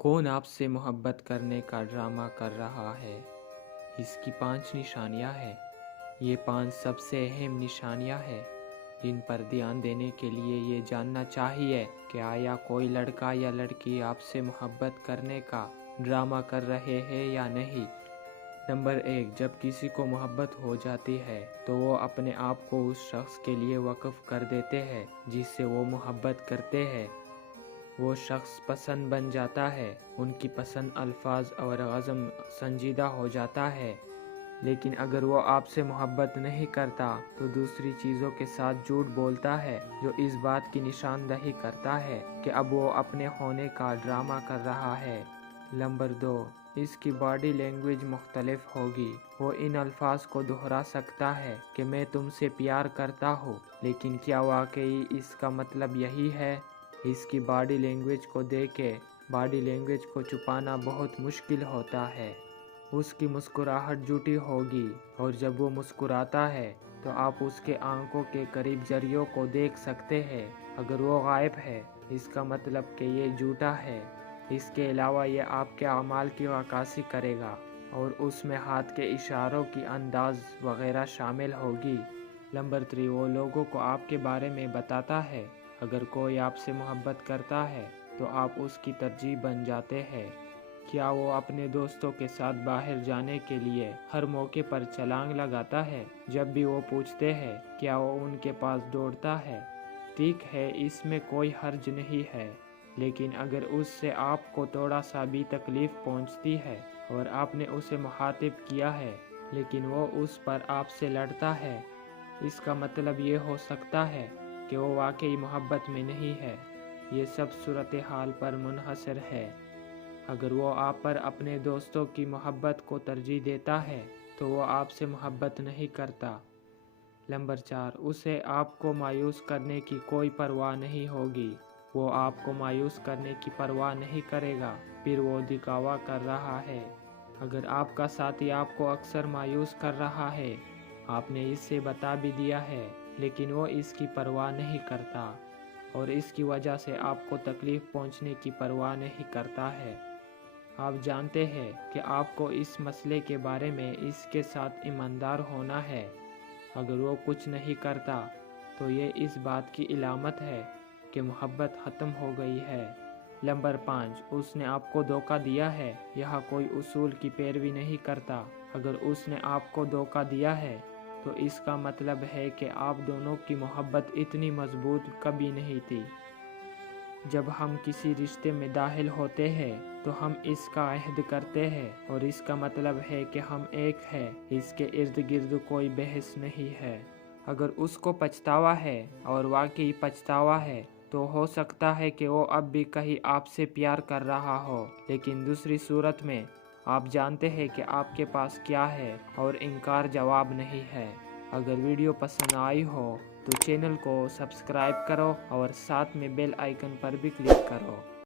कौन आपसे मोहब्बत करने का ड्रामा कर रहा है? इसकी 5 निशानियां हैं। ये 5 सबसे अहम निशानियां हैं जिन पर ध्यान देने के लिए ये जानना चाहिए कि आया कोई लड़का या लड़की आपसे मोहब्बत करने का ड्रामा कर रहे हैं या नहीं। नंबर 1, जब किसी को मोहब्बत हो जाती है तो वो अपने आप को उस शख्स के लिए वक्फ कर देते हैं जिससे वो मोहब्बत करते हैं। वो शख्स पसंद बन जाता है, उनकी पसंद, अल्फाज और गज़म संजीदा हो जाता है। लेकिन अगर वो आपसे मोहब्बत नहीं करता तो दूसरी चीज़ों के साथ झूठ बोलता है, जो इस बात की निशानदही करता है कि अब वो अपने होने का ड्रामा कर रहा है। नंबर 2, इसकी बॉडी लैंग्वेज मुख्तलिफ होगी। वो इन अल्फाज को दोहरा सकता है कि मैं तुमसे प्यार करता हूँ, लेकिन क्या वाकई इसका मतलब यही है? इसकी बॉडी लैंग्वेज को देख के बॉडी लैंग्वेज को छुपाना बहुत मुश्किल होता है। उसकी मुस्कुराहट झूठी होगी और जब वो मुस्कुराता है तो आप उसके आंखों के करीब जरियों को देख सकते हैं। अगर वो गायब है इसका मतलब कि ये झूठा है। इसके अलावा ये आपके अमाल की अक्कासी करेगा और उसमें हाथ के इशारों की अंदाज वगैरह शामिल होगी। नंबर 3, वो लोगों को आपके बारे में बताता है। अगर कोई आपसे मोहब्बत करता है तो आप उसकी तरजीह बन जाते हैं। क्या वो अपने दोस्तों के साथ बाहर जाने के लिए हर मौके पर छलांग लगाता है? जब भी वो पूछते हैं क्या वो उनके पास दौड़ता है? ठीक है, इसमें कोई हर्ज नहीं है, लेकिन अगर उससे आपको थोड़ा सा भी तकलीफ पहुंचती है और आपने उसे मुखातिब किया है लेकिन वो उस पर आपसे लड़ता है, इसका मतलब ये हो सकता है कि वो वाकई मोहब्बत में नहीं है। ये सब सूरत हाल पर मुनहसर है। अगर वो आप पर अपने दोस्तों की मोहब्बत को तरजीह देता है तो वो आपसे मोहब्बत नहीं करता। नंबर 4, उसे आपको मायूस करने की कोई परवाह नहीं होगी। वो आपको मायूस करने की परवाह नहीं करेगा, फिर वो दिखावा कर रहा है। अगर आपका साथी आपको अक्सर मायूस कर रहा है, आपने इससे बता भी दिया है, लेकिन वो इसकी परवाह नहीं करता और इसकी वजह से आपको तकलीफ पहुंचने की परवाह नहीं करता है। आप जानते हैं कि आपको इस मसले के बारे में इसके साथ ईमानदार होना है। अगर वो कुछ नहीं करता तो ये इस बात की इलामत है कि मोहब्बत ख़त्म हो गई है। नंबर 5, उसने आपको धोखा दिया है। यह कोई उसूल की पैरवी नहीं करता। अगर उसने आपको धोखा दिया है तो इसका मतलब है कि आप दोनों की मोहब्बत इतनी मजबूत कभी नहीं थी। जब हम किसी रिश्ते में दाखिल होते हैं तो हम इसका अहद करते हैं और इसका मतलब है कि हम एक हैं। इसके इर्द गिर्द कोई बहस नहीं है। अगर उसको पछतावा है और वाकई पछतावा है तो हो सकता है कि वो अब भी कहीं आपसे प्यार कर रहा हो, लेकिन दूसरी सूरत में आप जानते हैं कि आपके पास क्या है और इनकार जवाब नहीं है। अगर वीडियो पसंद आई हो तो चैनल को सब्सक्राइब करो और साथ में बेल आइकन पर भी क्लिक करो।